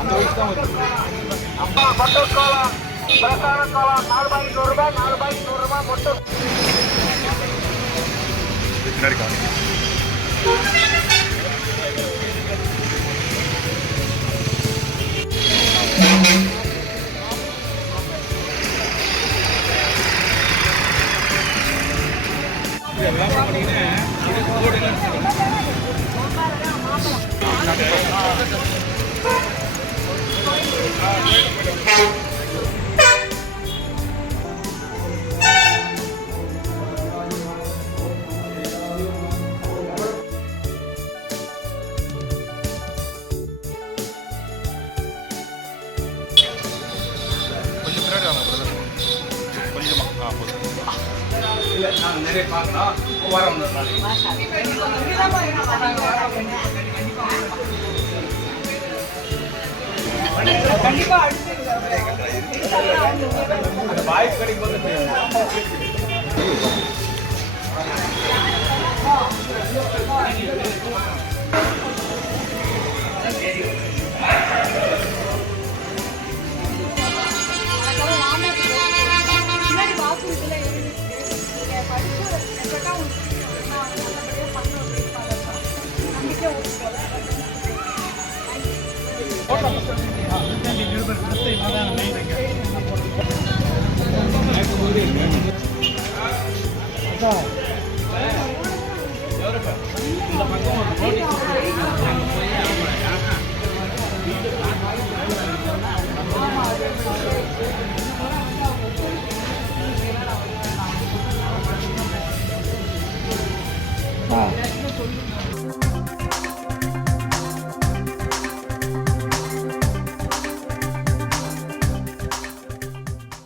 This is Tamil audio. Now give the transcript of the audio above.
அந்த வயசு தான் அம்மா மொட்டைக்காலம் பிரசார காலம் 4 ரூபாய் 100 ரூபாய் மொட்டை பின்னாடி காணும். எல்லாம் பண்ணீங்கன்னா இதுக்கு போடுங்க. கொஞ்சம் பின்னாடி வாங்க பிரதர். கொஞ்சமா போதும். இல்லை நாங்கள் நிறைய பார்க்கலாம். வரோம் கண்டிப்பா அந்த வாய்ப்பு கிடைக்கும் போது